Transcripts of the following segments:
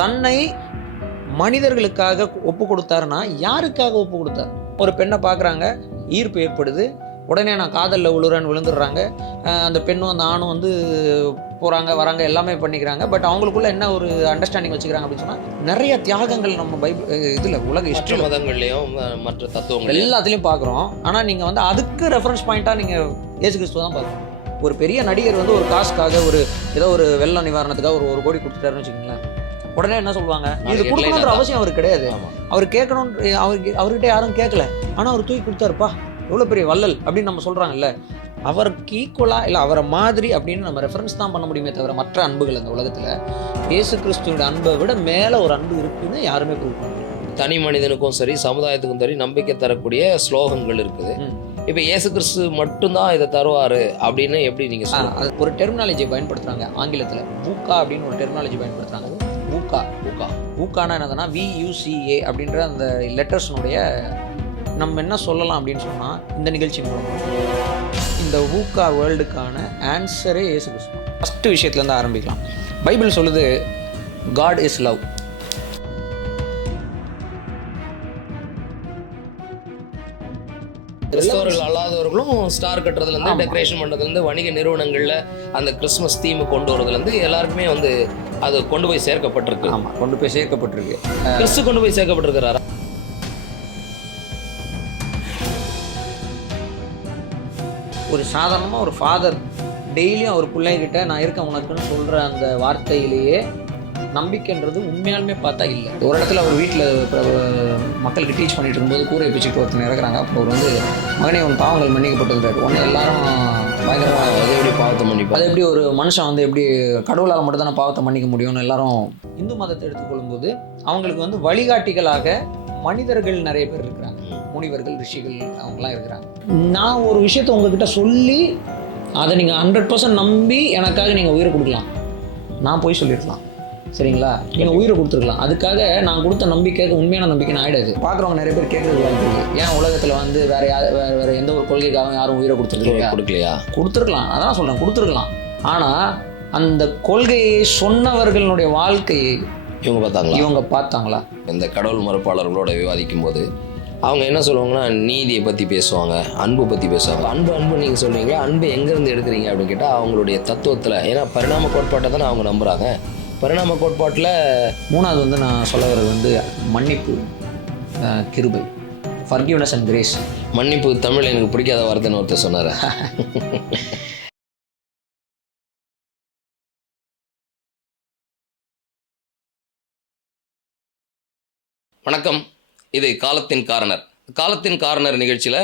தன்னை மனிதர்களுக்காக ஒப்பு கொடுத்தாருன்னா யாருக்காக ஒப்பு கொடுத்தார்? ஒரு பெண்ணை பார்க்குறாங்க, ஈர்ப்பு ஏற்படுது, உடனே நான் காதலில் விழுந்துடுறாங்க. அந்த பெண்ணும் அந்த ஆணும் வந்து போகிறாங்க வராங்க, எல்லாமே பண்ணிக்கிறாங்க. பட் அவங்களுக்குள்ள என்ன ஒரு அண்டர்ஸ்டாண்டிங் வச்சுக்கிறாங்க அப்படின்னு சொன்னால், நிறைய தியாகங்கள் நம்ம இதில் உலக ஹிஸ்ட்ரி மதங்கள்லையும் மற்ற தத்துவங்கள் எல்லாத்துலேயும் பார்க்குறோம். ஆனால் நீங்கள் வந்து அதுக்கு ரெஃபரன்ஸ் பாயிண்ட்டாக நீங்கள் இயேசு கிறிஸ்துவ தான் பார்க்கணும். ஒரு பெரிய நடிகர் வந்து ஒரு காசுக்காக ஏதோ ஒரு வெள்ள நிவாரணத்துக்காக ஒரு கோடி கொடுத்துட்டாருன்னு வச்சுக்கோங்களேன், உடனே என்ன சொல்லுவாங்க, இது கொடுக்கணுன்ற அவசியம் அவருக்கு கிடையாது. அவர் கேட்கணும், அவர்கிட்ட யாரும் கேட்கல, ஆனால் அவர் தூக்கி கொடுத்தாருப்பா, எவ்வளோ பெரிய வள்ளல் அப்படின்னு நம்ம சொல்கிறாங்கல்ல. அவருக்கு ஈக்குவலாக இல்லை அவரை மாதிரி அப்படின்னு நம்ம ரெஃபரன்ஸ் தான் பண்ண முடியுமே தவிர மற்ற அன்புகள் அந்த உலகத்தில் இயேசு கிறிஸ்துவோட அன்பை விட மேலே ஒரு அன்பு இருக்குன்னு யாருமே ப்ரூவ் பண்ண முடியும். தனி மனிதனுக்கும் சரி சமுதாயத்துக்கும் சரி நம்பிக்கை தரக்கூடிய ஸ்லோகங்கள் இருக்குது. இப்போ இயேசு கிறிஸ்து மட்டும்தான் இதை தருவார் அப்படின்னு எப்படி நீங்கள் அது ஒரு டெர்மினாலஜி பயன்படுத்துகிறாங்க ஆங்கிலத்தில். ஊக்கா அப்படின்னு ஒரு டெர்மினாலஜி பயன்படுத்துகிறாங்க. ஊக்கானா என்னதுன்னா VUCA அப்படின்ற அந்த லெட்டர்ஸ்னுடைய நம்ம என்ன சொல்லலாம் அப்படின்னு சொன்னால், இந்த நிகழ்ச்சி மூலமாக இந்த ஊக்கா வேர்ல்டுக்கான ஆன்சரே இயேசு கிறிஸ்து. ஃபஸ்ட்டு விஷயத்துலேருந்து ஆரம்பிக்கலாம். பைபிள் சொல்லுது காட் இஸ் லவ். கிறிஸ்தவர்கள் அல்லாதவர்களும் ஸ்டார் கட்டுறதுலேருந்து டெக்கரேஷன் பண்ணுறதுலேருந்து வணிக நிறுவனங்களில் அந்த கிறிஸ்மஸ் தீம் கொண்டு வரதுலேருந்து எல்லாருக்குமே வந்து அது கொண்டு போய் சேர்க்கப்பட்டிருக்கு. ஆமாம், கொண்டு போய் சேர்க்கப்பட்டிருக்கு. கிறிஸ்து கொண்டு போய் சேர்க்கப்பட்டிருக்கிறாரா? ஒரு சாதாரணமாக ஒரு ஃபாதர் டெய்லியும் அவர் பிள்ளைகிட்ட நான் இருக்கேன் உனக்குன்னு சொல்கிற அந்த வார்த்தையிலேயே நம்பிக்கைன்றது உண்மையாலுமே பார்த்தா இல்லை. ஒரு இடத்துல அவர் வீட்டில் மக்களுக்கு டீச் பண்ணிட்டு இருக்கும்போது கூரையை பிச்சுட்டு ஒருத்தர் இறக்குறாங்க. அப்போ அவர் வந்து மகனே உன் பாவங்கள் மன்னிக்கப்பட்டிருக்காரு. உடனே எல்லாரும் பயங்கரமாக அது எப்படி பாவத்தை மன்னிப்பார், அது எப்படி ஒரு மனுஷன் வந்து எப்படி கடவுளால் மட்டும் தானே பாவத்தை மன்னிக்க முடியும்னு எல்லாரும் இந்து மதத்தை எடுத்துக்கொள்ளும்போது அவங்களுக்கு வந்து வழிகாட்டிகளாக மனிதர்கள் நிறைய பேர் இருக்கிறாங்க. முனிவர்கள், ரிஷிகள் அவங்களாம் இருக்கிறாங்க. நான் ஒரு விஷயத்தை உங்ககிட்ட சொல்லி அதை நீங்கள் 100% நம்பி எனக்காக நீங்கள் உயிரை கொடுக்கலாம். நான் போய் சொல்லியிருக்கலாம், சரிங்களா? நீங்கள் உயிரை கொடுத்துருக்கலாம். அதுக்காக நான் கொடுத்த நம்பிக்கைக்கு உண்மையான நம்பிக்கைன்னு ஆகிடாது. பார்க்குறவங்க நிறைய பேர் கேட்குறது வாய்ப்பு. ஏன் உலகத்தில் வந்து வேறு எந்த ஒரு கொள்கைக்காகவும் யாரும் உயிரை கொடுத்துருக்கலையா? கொடுத்துருக்கலாம், அதான் சொல்கிறேன், கொடுத்துருக்கலாம். ஆனால் அந்த கொள்கையை சொன்னவர்களுடைய வாழ்க்கையை இவங்க பார்த்தாங்களா? இந்த கடவுள் மறுப்பாளர்களோட விவாதிக்கும் போது அவங்க என்ன சொல்லுவாங்கன்னா, நீதியை பற்றி பேசுவாங்க, அன்பு பற்றி பேசுவாங்க. அன்பு நீங்கள் சொல்கிறீங்களா, அன்பு எங்கேருந்து எடுக்கிறீங்க அப்படின்னு கேட்டால் அவங்களுடைய தத்துவத்தில், ஏன்னா பரிணாம கோட்பாட்டை தானே அவங்க நம்புகிறாங்க. பரிணாம கோட்பாட்டில் மூணாவது வந்து நான் சொல்ல வர்றது வந்து மன்னிப்பு, கிருபை, ஃபர்கிவ்னஸ் அண்ட் கிரேஸ். மன்னிப்பு தமிழ் எனக்கு பிடிக்காத வார்த்தைன்னு ஒருத்தர் சொன்னார். வணக்கம், இது காலத்தின் காரணர் நிகழ்ச்சியில்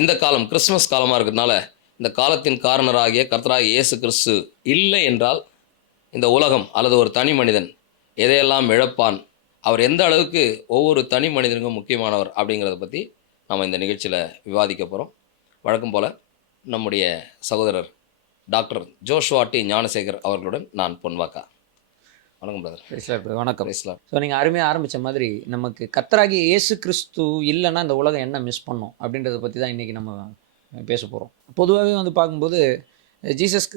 இந்த காலம் கிறிஸ்மஸ் காலமாக இருக்கிறதுனால இந்த காலத்தின் காரணராகிய கர்த்தராகிய இயேசு கிறிஸ்து இல்லை என்றால் இந்த உலகம் அல்லது ஒரு தனி மனிதன் எதையெல்லாம் இழப்பான், அவர் எந்த அளவுக்கு ஒவ்வொரு தனி மனிதனுக்கும் முக்கியமானவர் அப்படிங்கிறத பற்றி நம்ம இந்த நிகழ்ச்சியில் விவாதிக்க போகிறோம். வழக்கம் போல் நம்முடைய சகோதரர் டாக்டர் ஜோஷுவா டி ஞானசேகர் அவர்களுடன் நான் பொன்வாக்கா. வணக்கம் பிரதர். வணக்கம். ஸோ நீங்கள் அருமையாக ஆரம்பித்த மாதிரி நமக்கு கர்த்தராகிய இயேசு கிறிஸ்து இல்லைன்னா இந்த உலகம் என்ன மிஸ் பண்ணோம் அப்படின்றத பற்றி தான் இன்றைக்கி நம்ம பேச போகிறோம். பொதுவாகவே வந்து பார்க்கும்போது ஜீசஸ்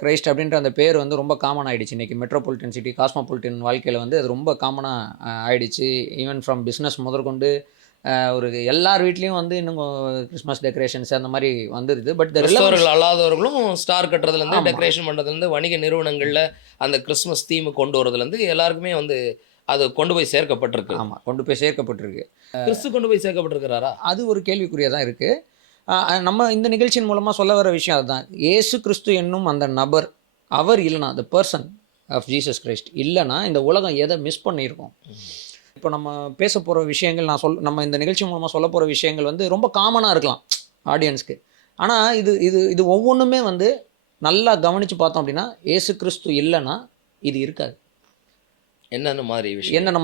கிரைஸ்ட் அப்படின்ற அந்த பேர் வந்து ரொம்ப காமன் ஆகிடுச்சு. இன்றைக்கி மெட்ரோபாலிட்டன் சிட்டி, காஸ்மோபாலிட்டன் வாழ்க்கையில் வந்து அது ரொம்ப காமனாக ஆகிடுச்சு. ஈவன் ஃப்ரம் பிஸ்னஸ் முதற்கொண்டு ஒரு எல்லார் வீட்லேயும் வந்து இன்னும் கிறிஸ்மஸ் டெக்கரேஷன்ஸ் அந்த மாதிரி வந்துடுது. பட் கிறிஸ்தவர்கள் அல்லாதவர்களும் ஸ்டார் கட்டுறதுலேருந்து டெக்கரேஷன் பண்ணுறதுலேருந்து வணிக நிறுவனங்களில் அந்த கிறிஸ்மஸ் தீம் கொண்டு வரதுலேருந்து எல்லாருக்குமே வந்து அது கொண்டு போய் சேர்க்கப்பட்டிருக்கு. ஆமாம், கொண்டு போய் சேர்க்கப்பட்டிருக்கு. கிறிஸ்து கொண்டு போய் சேர்க்கப்பட்டிருக்கிறாரா? அது ஒரு கேள்விக்குறியாக தான் இருக்குது. நம்ம இந்த நிகழ்ச்சியின் மூலமாக சொல்ல வர விஷயம் அதுதான். இயேசு கிறிஸ்து என்னும் அந்த நபர், அவர் இல்லைனா, the person of Jesus Christ இல்லைனா இந்த உலகம் எதை மிஸ் பண்ணியிருக்கோம். இப்போ நம்ம பேச போகிற விஷயங்கள் நம்ம இந்த நிகழ்ச்சி மூலமாக சொல்ல போகிற விஷயங்கள் வந்து ரொம்ப காமனாக இருக்கலாம் ஆடியன்ஸ்க்கு. ஆனால் இது ஒவ்வொன்றுமே வந்து நல்லா கவனித்து பார்த்தோம் அப்படின்னா இயேசு கிறிஸ்து இல்லைன்னா இது இருக்காது. என்னென்ன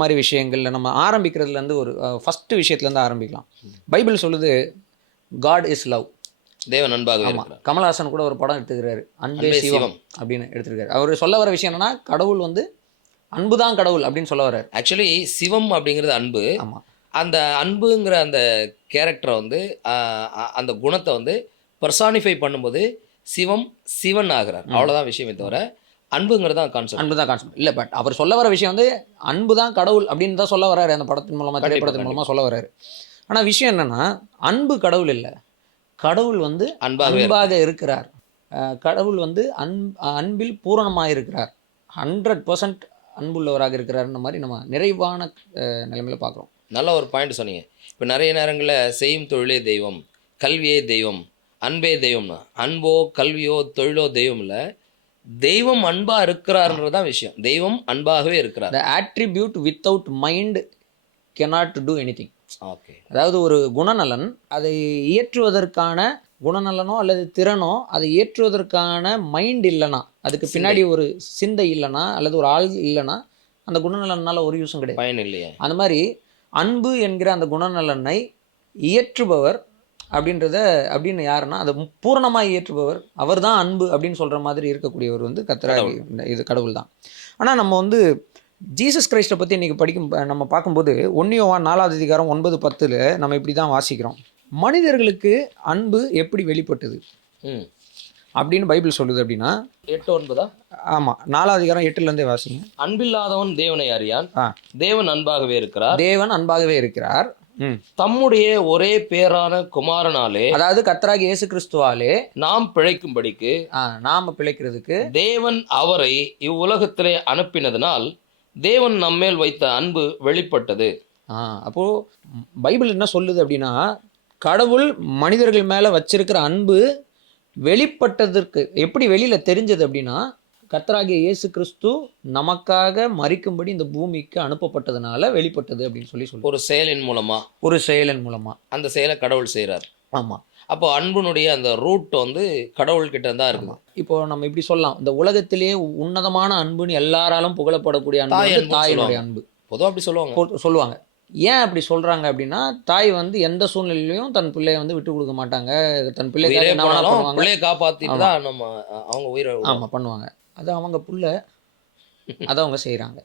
மாதிரி விஷயங்களில் நம்ம ஆரம்பிக்கிறதுலேருந்து ஒரு ஃபஸ்ட்டு விஷயத்துலேருந்து ஆரம்பிக்கலாம். பைபிள் சொல்லுது காட் இஸ் லவ். தேவன் அன்பாக. ஆமாம், கமல்ஹாசன் கூட ஒரு படம் எடுத்துக்கிறாரு, அன்பே சிவம் அப்படின்னு எடுத்துருக்காரு. அவர் சொல்ல வர விஷயம் என்னன்னா, கடவுள் வந்து அன்பு தான் கடவுள் அப்படின்னு சொல்ல வர்றாரு. ஆக்சுவலி சிவம் அப்படிங்கிறது அன்பு. ஆமாம், அந்த அன்புங்கிற அந்த கேரக்டரை வந்து அந்த குணத்தை வந்து பர்சானிஃபை பண்ணும்போது சிவன் ஆகிறார். அவ்வளோதான் விஷயமே தவிர அன்புங்கிறது தான் கான்செப்ட். அன்பு தான் கான்செப்ட் இல்லை. பட் அவர் சொல்ல வர விஷயம் வந்து அன்பு தான் கடவுள் அப்படின்னு தான் சொல்ல வராரு அந்த படத்தின் மூலமாக, திரைப்படத்தின் மூலமாக சொல்ல வராரு. ஆனால் விஷயம் என்னன்னா, அன்பு கடவுள் இல்லை, கடவுள் வந்து அன்பாக இருக்கிறார். கடவுள் வந்து அன்பில் பூரணமாக இருக்கிறார், 100% அன்புள்ளவராக இருக்கிறாருன்ற மாதிரி நம்ம நிறைவான நிலைமையில பார்க்குறோம். நல்ல ஒரு பாயிண்ட் சொன்னீங்க. இப்போ நிறைய நேரங்களில் செய்யும் தொழிலே தெய்வம், கல்வியே தெய்வம், அன்பே தெய்வம்னா, அன்போ கல்வியோ தொழிலோ தெய்வம் இல்லை, தெய்வம் அன்பா இருக்கிறாருன்றதான் விஷயம். தெய்வம் அன்பாகவே இருக்கிறார். The attribute without mind cannot do anything. Okay. அதாவது ஒரு குணநலன் அதை இயற்றுவதற்கான குணநலனோ அல்லது திறனோ அதை ஏற்றுவதற்கான மைண்ட் இல்லைன்னா, அதுக்கு பின்னாடி ஒரு சிந்தை இல்லைன்னா அல்லது ஒரு ஆள் இல்லைன்னா அந்த குணநலனால ஒரு யூஸும் கிடையாது, பயன் இல்லையே. அந்த மாதிரி அன்பு என்கிற அந்த குணநலனை இயற்றுபவர் அப்படின்னு யாருன்னா அதை பூரணமாக இயற்றுபவர் அவர் தான் அன்பு அப்படின்னு சொல்கிற மாதிரி இருக்கக்கூடியவர் வந்து கர்த்தராகி இது கடவுள் தான். ஆனால் நம்ம வந்து ஜீசஸ் கிரைஸ்ட்டை பற்றி இன்றைக்கி நம்ம பார்க்கும்போது 1 யோவான் 4வது அதிகாரம் 9-10 நம்ம இப்படி தான் வாசிக்கிறோம். மனிதர்களுக்கு அன்பு எப்படி வெளிப்பட்டது அப்படின்னு பைபிள் சொல்லுது அப்படின்னா 8-9. ஆமாம், 4வது அதிகாரம் 8லேருந்தே வாசிங்க. அன்பில்லாதவன் தேவனை அறியான், தேவன் அன்பாகவே இருக்கிறார், தேவன் அன்பாகவே இருக்கிறார், தம்முடைய ஒரே பேரான குமாரனாலே, அதாவது கர்த்தராகி இயேசு கிறிஸ்துவாலே நாம் பிழைக்கும்படிக்கு, நாம பிழைக்கிறதுக்கு தேவன் அவரை இவ்வுலகத்திலே அனுப்பினதனால் தேவன் நம்மேல் வைத்த அன்பு வெளிப்பட்டது. அப்போ பைபிள் என்ன சொல்லுது அப்படின்னா, கடவுள் மனிதர்கள் மேல வச்சிருக்கிற அன்பு வெளிப்பட்டதற்கு எப்படி வெளியில தெரிஞ்சது அப்படின்னா, கர்த்தராகிய இயேசு கிறிஸ்து நமக்காக மரிக்கும்படி இந்த பூமிக்கு அனுப்பப்பட்டதுனால வெளிப்பட்டது அப்படின்னு சொல்லி ஒரு செயலின் மூலமா அந்த செயலை கடவுள் செய்கிறார். ஆமா. அப்போ அன்புனுடைய அந்த ரூட் வந்து கடவுள் கிட்ட தான் இருக்கு. இப்போ நம்ம இப்படி சொல்லலாம், இந்த உலகத்திலேயே உன்னதமான அன்புன்னு எல்லாராலும் புகழப்படக்கூடிய அன்பு தாயினுடைய அன்பு. பொதுவாக அப்படி சொல்லுவாங்க. ஏன் அப்படி சொல்றாங்க அப்படின்னா, தாய் வந்து எந்த சூழ்நிலையிலையும் தன் பிள்ளையை வந்து விட்டு கொடுக்க மாட்டாங்க, தன் பிள்ளையை காப்பாத்திட்டு தான் நம்ம அவங்க உயிரை பண்ணுவாங்க. அது அவங்க புள்ள, அதை அவங்க செய்கிறாங்க.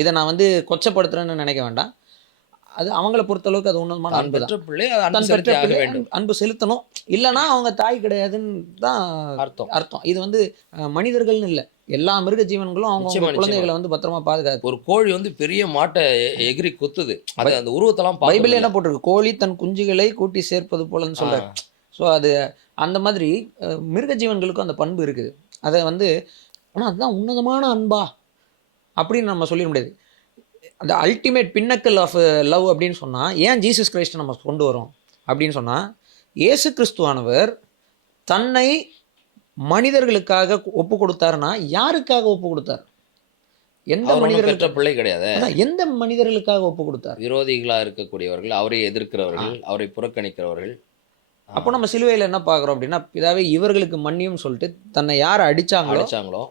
இதை நான் வந்து கொச்சப்படுத்துறேன்னு நினைக்க வேண்டாம். அது அவங்கள பொறுத்தளவுக்கு அது உன்னதமான அன்பு தான். அன்பு செலுத்தணும், இல்லைன்னா அவங்க தாய் கிடையாதுன்னு தான் அர்த்தம். இது வந்து மனிதர்கள்னு இல்லை, எல்லா மிருக ஜீவன்களும் அவங்க குழந்தைகளை வந்து பத்திரமா பாதுகாத்து. ஒரு கோழி வந்து பெரிய மாட்டை எகிரி குத்துது, அது அந்த உருவத்தெல்லாம் பைபிள் என்ன போட்டிருக்கு, கோழி தன் குஞ்சுகளை கூட்டி சேர்ப்பது போலன்னு சொல்றாரு. ஸோ அது அந்த மாதிரி மிருக ஜீவன்களுக்கும் அந்த பண்பு இருக்குது. அதை வந்து ஆனால் அதுதான் உன்னதமான அன்பா அப்படின்னு நம்ம சொல்லிட முடியாது. அந்த அல்டிமேட் பின்னக்கல் ஆஃப் லவ் அப்படின்னு சொன்னால் ஏன் ஜீசஸ் கிரைஸ்ட்டை நம்ம கொண்டு வரோம் அப்படின்னு சொன்னால், இயேசு கிறிஸ்துவானவர் தன்னை மனிதர்களுக்காக ஒப்பு கொடுத்தாருன்னா யாருக்காக ஒப்பு கொடுத்தார்? எந்த மனிதர்களுக்கு பிள்ளை கிடையாது, எந்த மனிதர்களுக்காக ஒப்பு கொடுத்தார்? விரோதிகளாக இருக்கக்கூடியவர்கள், அவரை எதிர்க்கிறவர்கள், அவரை புறக்கணிக்கிறவர்கள். அப்போ நம்ம சிலுவையில் என்ன பார்க்குறோம் அப்படின்னா, பிதாவே இவர்களுக்கு மன்னியும் சொல்லிட்டு தன்னை யார் அடிச்சாங்களோ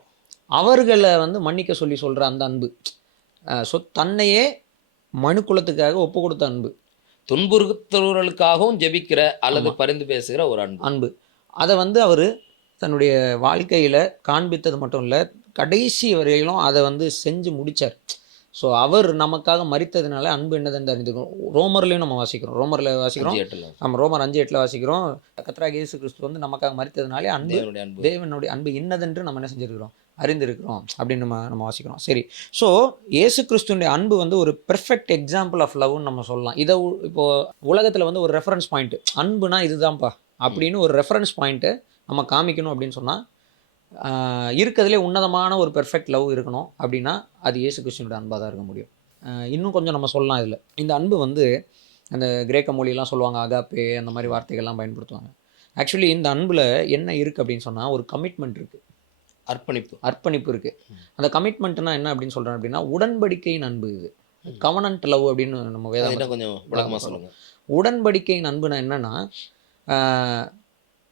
அவர்களை வந்து மன்னிக்க சொல்லி சொல்கிற அந்த அன்பு. ஸோ தன்னையே மனு குலத்துக்காக ஒப்பு கொடுத்த அன்பு, துன்புறுத்தவர்களுக்காகவும் ஜெபிக்கிற அல்லது பரிந்து பேசுகிற ஒரு அன்பு. அதை வந்து அவர் தன்னுடைய வாழ்க்கையில் காண்பித்தது மட்டும் இல்லை, கடைசி வரையிலும் அதை வந்து செஞ்சு முடித்தார். ஸோ அவர் நமக்காக மரித்ததுனால அன்பு என்னதுன்னு அறிந்துக்கிறோம். ரோமர்லையும் நம்ம வாசிக்கிறோம், ரோமர் 5:8 வாசிக்கிறோம். கர்த்தராகிய இயேசு கிறிஸ்து வந்து நமக்காக மரித்ததுனாலே அன்பு, தேவனுடைய அன்பு இன்னதென்று நம்ம என்ன செஞ்சுருக்கிறோம், அறிந்திருக்கிறோம் அப்படின்னு நம்ம வாசிக்கிறோம். சரி, ஸோ இயேசு கிறிஸ்துனுடைய அன்பு வந்து ஒரு பெர்ஃபெக்ட் எக்ஸாம்பிள் ஆஃப் லவ்னு நம்ம சொல்லலாம். இதை இப்போது உலகத்தில் வந்து ஒரு ரெஃபரன்ஸ் பாயிண்ட்டு, அன்புனா இதுதான்ப்பா அப்படின்னு ஒரு ரெஃபரன்ஸ் பாயிண்ட்டு நம்ம காமிக்கணும் அப்படின்னு சொன்னால், இருக்கிறதுலே உன்னதமான ஒரு பெர்ஃபெக்ட் லவ் இருக்கணும் அப்படின்னா அது இயேசு கிறிஸ்துவோட அன்பாக தான் இருக்க முடியும். இன்னும் கொஞ்சம் நம்ம சொல்லலாம். இதில் இந்த அன்பு வந்து அந்த கிரேக்க மொழியெல்லாம் சொல்லுவாங்க, அகாப்பே அந்த மாதிரி வார்த்தைகள்லாம் பயன்படுத்துவாங்க. ஆக்சுவலி இந்த அன்பில் என்ன இருக்குது அப்படின்னு சொன்னால், ஒரு கமிட்மெண்ட் இருக்குது, அர்ப்பணிப்பு இருக்குது. அந்த கமிட்மெண்ட்னா என்ன அப்படின்னு சொல்கிறேன் அப்படின்னா, உடன்படிக்கையின் அன்பு. இது கவனன்ட் லவ் அப்படின்னு நம்ம வேதம் கொஞ்சம் விளக்கமாக சொல்லுங்கள். உடன்படிக்கையின் அன்புனா என்னென்னா,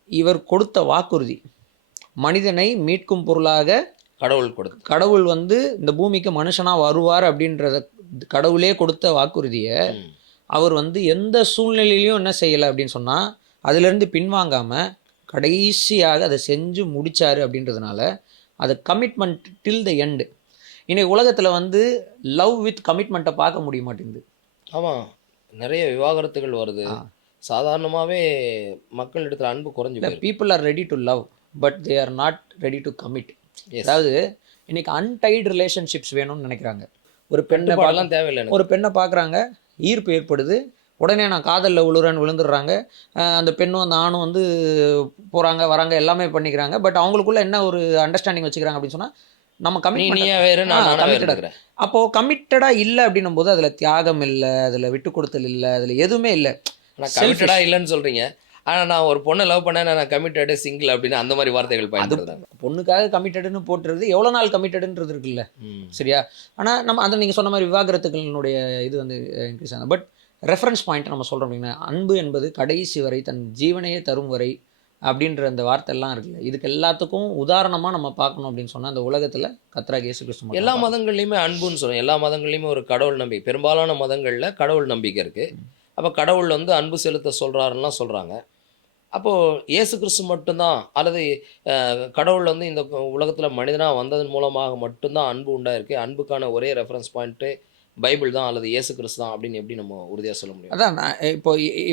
இவர் கொடுத்த வாக்குறுதி, மனிதனை மீட்கும் பொருளாக கடவுள் வந்து இந்த பூமிக்கு மனுஷனாக வருவார் அப்படின்றத கடவுளே கொடுத்த வாக்குறுதியை அவர் வந்து எந்த சூழ்நிலையிலையும் என்ன செய்யலை அப்படின்னு சொன்னால், அதுலேருந்து பின்வாங்காமல் கடைசியாக அதை செஞ்சு முடித்தார். அப்படின்றதுனால அது கமிட்மெண்ட் டில் த எண்டு. இன்னைக்கு உலகத்தில் வந்து லவ் வித் கமிட்மெண்ட்டை பார்க்க முடிய மாட்டேங்குது. ஆமாம், நிறைய விவாகரத்துகள் வருது. சாதாரணமாகவே மக்கள் இடத்துல அன்பு குறைஞ்சி. People are ready to love but they are not ready to commit. அதாவது இன்னைக்கு அன்டைடு ரிலேஷன்ஷிப்ஸ் வேணும்னு நினைக்கிறாங்க. ஒரு பெண்ணை கட்டுப்பாடெல்லாம் தேவையில்லை எனக்கு. ஒரு பெண்ணை பார்க்குறாங்க, ஈர்ப்பு ஏற்படுது, உடனே நான் காதலில் விழுந்துடுறாங்க. அந்த பெண்ணும் அந்த ஆணும் வந்து போகிறாங்க வராங்க எல்லாமே பண்ணிக்கிறாங்க. பட் அவங்களுக்குள்ள என்ன ஒரு அண்டர்ஸ்டாண்டிங் வச்சுக்கிறாங்க அப்படின்னு சொன்னால், நம்ம நீயா வேறு நான் நானா வேறு கமிட்டடாக இருக்கிறேன். அப்போது கமிட்டடாக இல்லை அப்படின்னும் போது அதில் தியாகம் இல்லை, அதில் விட்டு கொடுத்தல் இல்லை, அதில் எதுவுமே இல்லை. நான் கமிட்டடாக இல்லைன்னு சொல்கிறீங்க. ஆனால் நான் ஒரு பொண்ணை லவ் பண்ணேன், நான் கமிட்டடு சிங்கிள் அப்படின்னு அந்த மாதிரி வார்த்தைகள் பயன்படுத்துறாங்க. பொண்ணுக்காக கமிட்டடுன்னு போட்டுறது எவ்வளோ நாள் கமிட்டடுன்றது இருக்குல்ல, சரியா? ஆனால் நம்ம அந்த நீங்கள் சொன்ன மாதிரி விவாகரத்துகளினுடைய இது வந்து இன்க்ரீஸ் ஆகுது. பட் ரெஃபரன்ஸ் பாயிண்ட் நம்ம சொல்கிறோம் அப்படின்னா, அன்பு என்பது கடைசி வரை தன் ஜீவனையே தரும் வரை அப்படின்ற அந்த வார்த்தை எல்லாம் இருக்குல்ல, இதுக்கு எல்லாத்துக்கும் உதாரணமாக நம்ம பார்க்கணும் அப்படின்னு சொன்னால் அந்த உலகத்தில் கர்த்தராகிய இயேசு கிறிஸ்து எல்லா மதங்கள்லையுமே அன்புன்னு சொல்லுவோம். எல்லா மதங்கள்லையுமே ஒரு கடவுள் நம்பிக்கை, பெரும்பாலான மதங்களில் கடவுள் நம்பிக்கை இருக்குது. அப்போ கடவுள் வந்து அன்பு செலுத்த சொல்கிறாருலாம் சொல்கிறாங்க. அப்போது இயேசு கிறிஸ்து மட்டும்தான், அல்லது கடவுள் வந்து இந்த உலகத்தில் மனிதனாக வந்ததன் மூலமாக மட்டும்தான் அன்பு உண்டாயிருக்கு, அன்புக்கான ஒரே ரெஃபரன்ஸ் பாயிண்ட்டு பைபிள் தான் அல்லது இயேசு கிறிஸ்து தான் அப்படின்னு எப்படி நம்ம உறுதியாக சொல்ல முடியும்? அதான் நான்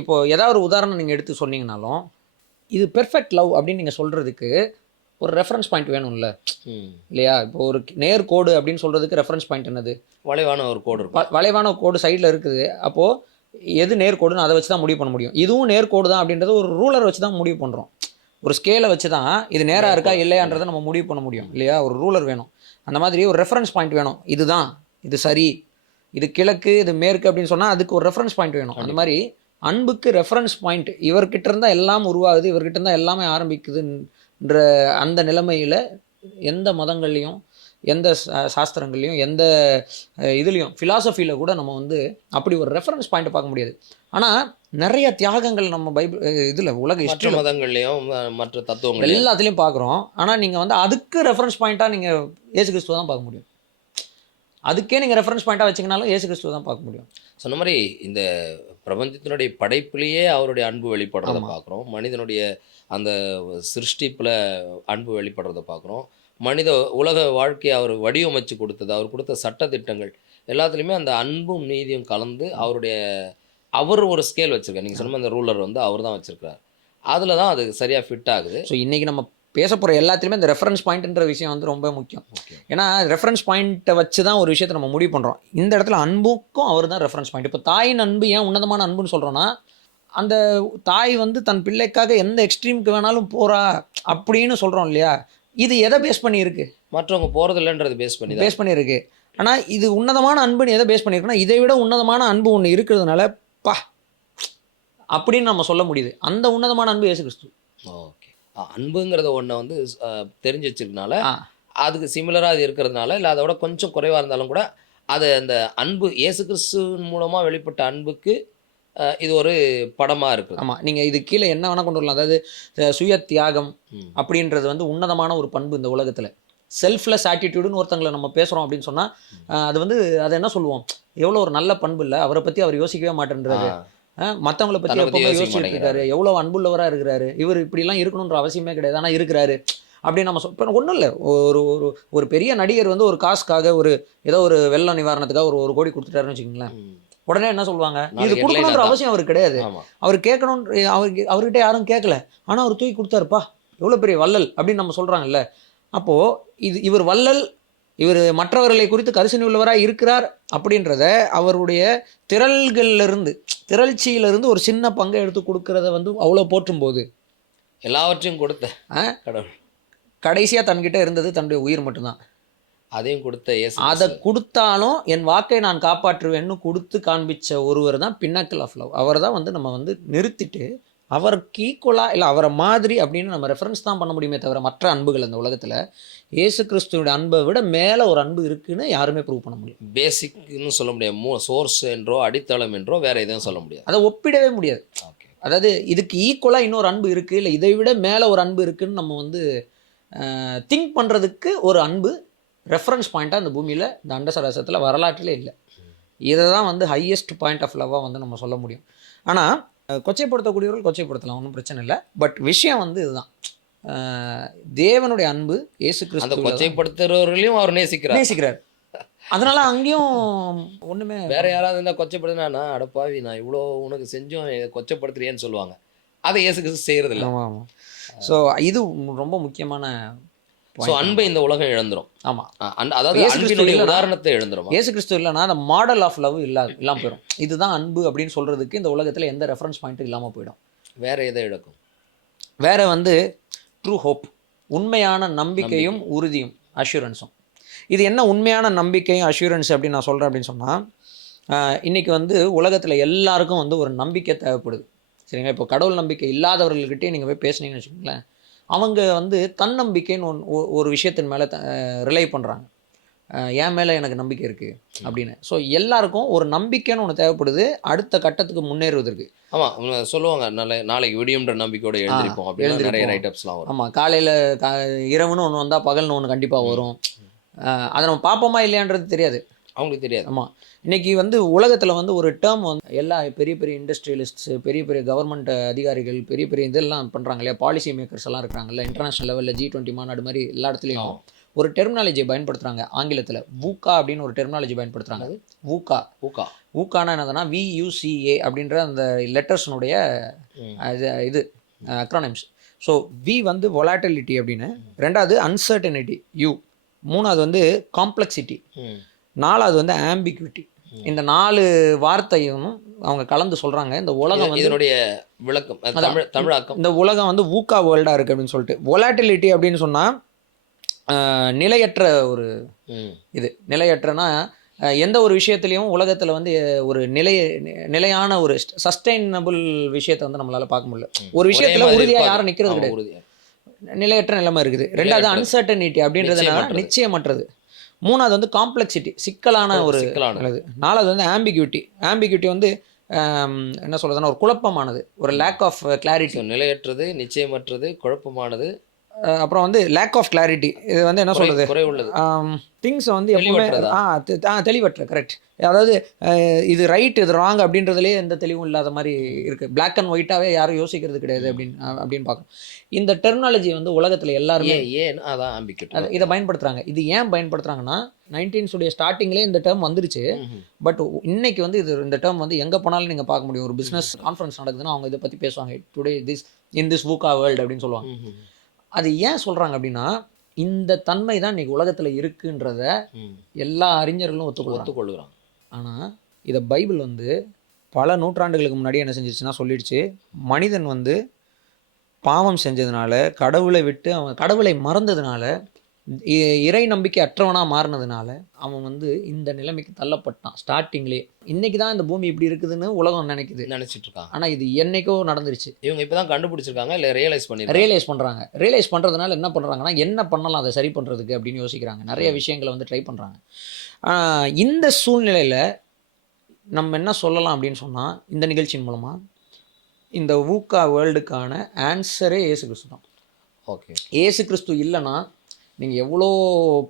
இப்போ ஏதாவது ஒரு உதாரணம் நீங்கள் எடுத்து சொன்னீங்கனாலும், இது பெர்ஃபெக்ட் லவ் அப்படின்னு நீங்கள் சொல்கிறதுக்கு ஒரு ரெஃபரன்ஸ் பாயிண்ட் வேணும்ல, இல்லையா? இப்போ ஒரு நேர்கோடு அப்படின்னு சொல்கிறதுக்கு ரெஃபரன்ஸ் பாயிண்ட் என்னது? வளைவான ஒரு கோடு இருக்கும். வளைவான கோடு சைடில் இருக்குது. அப்போது எது நேர்கோடுன்னு அதை வச்சு தான் முடிவு பண்ண முடியும். இதுவும் நேர்கோடு தான் அப்படின்றது ஒரு ரூலர் வச்சு தான் முடிவு பண்ணுறோம். ஒரு ஸ்கேலை வச்சு தான் இது நேராக இருக்கா இல்லையான்றதை நம்ம முடிவு பண்ண முடியும், இல்லையா? ஒரு ரூலர் வேணும். அந்த மாதிரி ஒரு ரெஃபரன்ஸ் பாயிண்ட் வேணும். இதுதான், இது சரி, இது கிழக்கு, இது மேற்கு அப்படின்னு சொன்னால் அதுக்கு ஒரு ரெஃபரன்ஸ் பாயிண்ட் வேணும். அந்த மாதிரி அன்புக்கு ரெஃபரன்ஸ் பாயிண்ட் இவர்கிட்ட இருந்தால் எல்லாம் உருவாகுது, இவர்கிட்ட இருந்தால் எல்லாமே ஆரம்பிக்குதுன்ற அந்த நிலைமையில் எந்த மதங்கள்லையும் எந்த சாஸ்திரங்கள்லையும் எந்த இதுலேயும் ஃபிலாசபியில் கூட நம்ம வந்து அப்படி ஒரு ரெஃபரன்ஸ் பாயிண்ட் பார்க்க முடியாது. ஆனால் நிறைய தியாகங்கள் நம்ம பைபிள் இதில் உலக மற்ற மதங்கள்லையும் மற்ற தத்துவங்கள் எல்லாத்துலேயும் பார்க்குறோம். ஆனால் நீங்கள் வந்து அதுக்கு ரெஃபரன்ஸ் பாயிண்ட்டாக நீங்கள் இயேசு கிறிஸ்துவ தான் பார்க்க முடியும். அதுக்கே நீங்கள் ரெஃபரன்ஸ் பாயிண்ட்டாக வச்சிங்கனாலும் இயேசு கிறிஸ்துவ தான் பார்க்க முடியும். சொன்ன மாதிரி இந்த பிரபஞ்சத்தினுடைய படைப்புலேயே அவருடைய அன்பு வெளிப்படுறதை பார்க்குறோம். மனிதனுடைய அந்த சிருஷ்டிப்பில் அன்பு வெளிப்படுறதை பார்க்குறோம். மனித உலக வாழ்க்கையை அவர் வடிவமைச்சு கொடுத்தது, அவர் கொடுத்த சட்டத்திட்டங்கள் எல்லாத்துலேயுமே அந்த அன்பும் நீதியும் கலந்து அவர் ஒரு ஸ்கேல் வச்சுருக்காரு. நீங்கள் சொன்ன அந்த ரூலர் வந்து அவர் தான் வச்சுருக்காரு. அதில் தான் அது சரியாக ஃபிட் ஆகுது. ஸோ இன்றைக்கி நம்ம பேச போகிற எல்லாத்துலேயுமே இந்த ரெஃபரன்ஸ் பாயிண்ட்ன்ற விஷயம் வந்து ரொம்ப முக்கியம். ஏன்னா ரெஃபரன்ஸ் பாயிண்ட்டை வச்சு தான் ஒரு விஷயத்தை நம்ம முடிவு பண்ணுறோம். இந்த இடத்துல அன்புக்கும் அவர் தான் ரெஃபரன்ஸ் பாயிண்ட். இப்போ தாயின் அன்பு ஏன் உன்னதமான அன்புன்னு சொல்கிறோன்னா, அந்த தாய் வந்து தன் பிள்ளைக்காக எந்த எக்ஸ்ட்ரீமுக்கு வேணாலும் போகிறா அப்படின்னு சொல்கிறோம் இல்லையா? இது எதை பேஸ் பண்ணியிருக்கு? மற்றவங்க போகிறது இல்லைன்றது பேஸ் பண்ணியிருக்கு. ஆனால் இது உன்னதமான அன்புன்னு எதை பேஸ் பண்ணியிருக்குன்னா, இதை விட உன்னதமான அன்பு ஒன்று இருக்கிறதுனால அப்படின்னு நம்ம சொல்ல முடியுது. அந்த உன்னதமான அன்பு இயேசு கிறிஸ்து. ஓகே, அன்புங்கிறத ஒன்றை வந்து தெரிஞ்சு வச்சிருக்கனால, அதுக்கு சிமிலராக அது இருக்கிறதுனால, இல்லை அதோட கொஞ்சம் குறைவாக இருந்தாலும் கூட அது அந்த அன்பு இயேசு கிறிஸ்துவின் மூலமாக வெளிப்பட்ட அன்புக்கு இது ஒரு படமாக இருக்குது. ஆமாம், நீங்கள் இது கீழே என்ன வேணால் கொண்டு வரலாம். அதாவது சுய தியாகம் அப்படின்றது வந்து உன்னதமான ஒரு பண்பு இந்த உலகத்தில். செல்ஃப்லெஸ் ஆட்டிடியூடுன்னு ஒருத்தங்களை நம்ம பேசுகிறோம் அப்படின்னு சொன்னால் அது வந்து அதை என்ன சொல்லுவோம், எவ்வளோ ஒரு நல்ல பண்பு இல்லை, அவரை பற்றி அவர் யோசிக்கவே மாட்டேன்றாரு, மற்றவங்களை பற்றி எப்பவுமே யோசிச்சுட்டு இருக்காரு, எவ்வளோ அன்புள்ளவராக இருக்கிறாரு, இவர் இப்படிலாம் இருக்கணுன்ற அவசியமே கிடையாது, ஆனால் இருக்கிறாரு அப்படின்னு நம்ம இப்போ ஒன்றும் இல்லை. ஒரு ஒரு பெரிய நடிகர் வந்து ஒரு காசுக்காக ஏதோ ஒரு வெள்ள நிவாரணத்துக்காக ஒரு 1 கோடி கொடுத்துட்டாருன்னு வச்சுக்கோங்களேன். உடனே என்ன சொல்லுவாங்க, இது கொடுக்கணுன்ற அவசியம் அவருக்கு கிடையாது, அவர் கேட்கணும், அவர்கிட்ட யாரும் கேட்கல, ஆனால் அவர் தூக்கி கொடுத்தாருப்பா, எவ்வளோ பெரிய வள்ளல் அப்படின்னு நம்ம சொல்கிறாங்கல்ல. அப்போது இவர் வள்ளல், இவர் மற்றவர்களை குறித்து கரிசனை உள்ளவராக இருக்கிறார் அப்படின்றத அவருடைய திரள்ச்சியிலிருந்து ஒரு சின்ன பங்கை எடுத்து கொடுக்கறத வந்து அவ்வளோ போற்றும் போது, எல்லாவற்றையும் கொடுத்த கடவுள் கடைசியாக தன்கிட்ட இருந்தது தன்னுடைய உயிர் மட்டும்தான். அதையும் கொடுத்த அதை கொடுத்தாலும் என் வாக்கை நான் காப்பாற்றுவேன்னு கொடுத்து காண்பிச்ச ஒருவர் தான் பின்னக்கிள் ஆஃப் லவ். அவர் தான் வந்து நம்ம வந்து நிறுத்திட்டு அவருக்கு ஈக்குவலாக இல்லை அவரை மாதிரி அப்படின்னு நம்ம ரெஃபரன்ஸ் தான் பண்ண முடியுமே தவிர, மற்ற அன்புகள் அந்த உலகத்தில் இயேசு கிறிஸ்துவோட அன்பை விட மேலே ஒரு அன்பு இருக்குன்னு யாருமே ப்ரூவ் பண்ண முடியும். பேசிக்னு சொல்ல முடியாது, சோர்ஸ் என்றோ அடித்தளம் என்றோ வேற எதுவும் சொல்ல முடியாது, அதை ஒப்பிடவே முடியாது. அதாவது இதுக்கு ஈக்குவலாக இன்னொரு அன்பு இருக்குது, இல்லை இதை விட மேலே ஒரு அன்பு இருக்குதுன்னு நம்ம வந்து திங்க் பண்ணுறதுக்கு ஒரு அன்பு ரெஃபரன்ஸ் பாயிண்ட்டாக இந்த பூமியில், இந்த அண்டசராசத்தில் வரலாற்றிலே இல்லை. இதை தான் வந்து ஹையஸ்ட் பாயிண்ட் ஆஃப் லவ்வாக வந்து நம்ம சொல்ல முடியும். ஆனால் கொச்சைப்படுத்தக்கூடியவர்கள் கொச்சைப்படுத்தலாம், ஒன்றும் பிரச்சனை இல்லை. பட் விஷயம் வந்து இதுதான், தேவனுடைய அன்பு இயேசு கிறிஸ்து கொச்சைப்படுத்துறவர்களையும் அவர் நேசிக்கிறார். அதனால அங்கேயும் ஒன்றுமே வேற யாராவது இருந்தால் கொச்சைப்படுத்தினா, அடப்பாவி நான் இவ்வளோ உனக்கு செஞ்சோம் கொச்சைப்படுத்துறியேன்னு சொல்லுவாங்க. அதை இயேசு கிறிஸ்து செய்கிறது இல்லை. ஆமாம். ஸோ இது ரொம்ப முக்கியமான ஸோ அன்பை இந்த உலகம் இழந்துரும். ஆமாம். அதாவது இயேசு கிறிஸ்து அன்பினுடைய இல்லைன்னா- உதாரணத்தை இழந்துரும். இயேசு கிறிஸ்து இல்லைன்னா அந்த மாடல் ஆஃப் லவ் இல்லாமல் போயிடும். இதுதான் அன்பு அப்படின்னு சொல்கிறதுக்கு இந்த உலகத்தில் எந்த ரெஃபரன்ஸ் பாயிண்ட்டும் இல்லாமல் போயிடும். வேற எதை இழக்கும்? வேற வந்து ட்ரூ ஹோப், உண்மையான நம்பிக்கையும் உறுதியும், அஷூரன்ஸும். இது என்ன உண்மையான நம்பிக்கையும் அஷூரன்ஸ் அப்படின்னு நான் சொல்கிறேன் அப்படின்னு சொன்னால், இன்றைக்கி வந்து உலகத்தில் எல்லாருக்கும் வந்து ஒரு நம்பிக்கை தேவைப்படுது. சரிங்களா? இப்போ கடவுள் நம்பிக்கை இல்லாதவர்கள்கிட்டே நீங்கள் போய் பேசுனீங்கன்னு வச்சுக்கோங்களேன், அவங்க வந்து தன்னம்பிக்கைன்னு ஒரு விஷயத்தின் மேலே ரிலை பண்ணுறாங்க. என் மேலே எனக்கு நம்பிக்கை இருக்குது அப்படின்னு. ஸோ எல்லாருக்கும் ஒரு நம்பிக்கைன்னு ஒன்று தேவைப்படுது அடுத்த கட்டத்துக்கு முன்னேறுவதற்கு. ஆமாம், சொல்லுவாங்க நாளைக்கு விடியும்ன்ற நம்பிக்கையோட எழுந்திருப்போம் அப்படின்னு நிறைய ரைட்டப்ஸ்லாம் வரும். ஆமாம், காலையில் இரவுன்னு ஒன்று வந்தால் பகல்னு ஒன்று கண்டிப்பாக வரும். அதை நம்ம பார்ப்போமா இல்லையான்றது தெரியாது, அவங்களுக்கு தெரியாது. ஆமாம். இன்றைக்கி வந்து உலகத்தில் வந்து ஒரு டேர்ம் வந்து எல்லா பெரிய பெரிய இண்டஸ்ட்ரியலிஸ்ட்ஸு, பெரிய பெரிய கவர்மெண்ட் அதிகாரிகள், பெரிய பெரிய இதெல்லாம் பண்ணுறாங்க இல்லையா, பாலிசி மேக்கர்ஸ் எல்லாம் இருக்கிறாங்கல்ல, இன்டர்நேஷனல் லெவலில் G20 மாநாடு மாதிரி எல்லா இடத்துலையும் ஒரு டெர்மினாலஜியை பயன்படுத்துகிறாங்க. ஆங்கிலத்தில் வூக்கா அப்படின்னு ஒரு டெர்மினாலஜி பயன்படுத்துகிறாங்க. அது வூக்கானா என்னதுன்னா VUCA அப்படின்ற அந்த லெட்டர்ஸ்னுடைய இது அக்ரானிம்ஸ். ஸோ வி வந்து வொலாட்டிலிட்டி அப்படின்னு, ரெண்டாவது அன்சர்டனிட்டி U, மூணாவது வந்து காம்ப்ளெக்சிட்டி, நாலாவது வந்து ஆம்பிக்விட்டி. இந்த 4 வார்த்தையும் அவங்க கலந்து சொல்கிறாங்க. இந்த உலகம் வந்து இதனுடைய விளக்கம் தமிழாக்கம், இந்த உலகம் வந்து வூக்கா வேர்ல்டாக இருக்குது அப்படின்னு சொல்லிட்டு. வொலாட்டிலிட்டி அப்படின்னு சொன்னால் நிலையற்ற ஒரு இது. நிலையற்றனா எந்த ஒரு விஷயத்துலையும் உலகத்தில் வந்து ஒரு நிலையான ஒரு சஸ்டைனபிள் விஷயத்தை வந்து நம்மளால் பார்க்க முடியல. ஒரு விஷயத்தில் உறுதியாக யாரும் நிற்கிறது கிடையாது, நிலையற்ற நிலைமை இருக்குது. ரெண்டாவது அன்சர்டனிட்டி அப்படின்றதுனால நிச்சயமற்றது. மூணாவது வந்து காம்ப்ளெக்சிட்டி, சிக்கலான ஒரு இது. நாலாவது வந்து ஆம்பிக்யூட்டி வந்து என்ன சொல்கிறதுன்னா ஒரு குழப்பமானது, ஒரு லேக் ஆஃப் கிளாரிட்டி. நிலையற்றது, நிச்சயமற்றது, குழப்பமானது. அப்புறம் வந்து லேக் ஆஃப் கிளாரிட்டி, இது வந்து என்ன சொல்கிறது, திங்ஸை வந்து எப்பவுமே தெளிவற்ற, கரெக்ட். அதாவது இது ரைட் இது ராங் அப்படின்றதுலேயே எந்த தெளிவும் இல்லாத மாதிரி இருக்குது. பிளாக் அண்ட் ஒயிட்டாகவே யாரும் யோசிக்கிறது கிடையாது அப்படின்னு பார்க்கணும். இந்த டெர்மினாலஜி வந்து உலகத்தில் எல்லாருமே இதை பயன்படுத்துகிறாங்க. இது ஏன் பயன்படுத்துகிறாங்கன்னா 1900 ஸ்டார்டிங்லேயே இந்த டேர்ம் வந்துருச்சு. பட் இன்னைக்கு வந்து இந்த டேர்ம் வந்து எங்கே போனாலும் நீங்கள் பார்க்க முடியும். ஒரு பிஸ்னஸ் கான்ஃபரன்ஸ் நடக்குதுன்னா அவங்க இதை பற்றி பேசுவாங்க. டுடே இன் திஸ் வூக்கா வேர்ல்டு அப்படின்னு சொல்லுவாங்க. அது ஏன் சொல்கிறாங்க அப்படின்னா இந்த தன்மை தான் இன்றைக்கி உலகத்தில் இருக்குன்றத எல்லா அறிஞர்களும் ஒத்துக்கொள்கிறாங்க. ஆனால் இதை பைபிள் வந்து பல நூற்றாண்டுகளுக்கு முன்னாடி என்ன செஞ்சிச்சுன்னா சொல்லிடுச்சு, மனிதன் வந்து பாவம் செஞ்சதுனால, கடவுளை விட்டு அவன் கடவுளை மறந்ததுனால, இறை நம்பிக்கை அற்றவனாக மாறினதுனால அவன் வந்து இந்த நிலைமைக்கு தள்ளப்பட்டான் ஸ்டார்டிங்லேயே. இன்றைக்கி தான் இந்த பூமி இப்படி இருக்குதுன்னு உலகம் நினைச்சிட்டு இருக்காங்க. ஆனால் இது என்னைக்கோ நடந்துருச்சு. இவங்க இப்போ தான் கண்டுபிடிச்சிருக்காங்க, இல்லை ரியலைஸ் பண்ணுறாங்க. ரியலைஸ் பண்ணுறதுனால என்ன பண்ணுறாங்கன்னா என்ன பண்ணலாம் அதை சரி பண்ணுறதுக்கு அப்படின்னு யோசிக்கிறாங்க. நிறைய விஷயங்களை வந்து ட்ரை பண்ணுறாங்க. இந்த சூழ்நிலையில் நம்ம என்ன சொல்லலாம் அப்படின்னு சொன்னால், இந்த நிகழ்ச்சியின் மூலமாக இந்த வூக்கா வேர்ல்டுக்கான ஆன்சரே இயேசு கிறிஸ்து தான். ஓகே, இயேசு கிறிஸ்து இல்லைன்னா நீங்கள் எவ்வளோ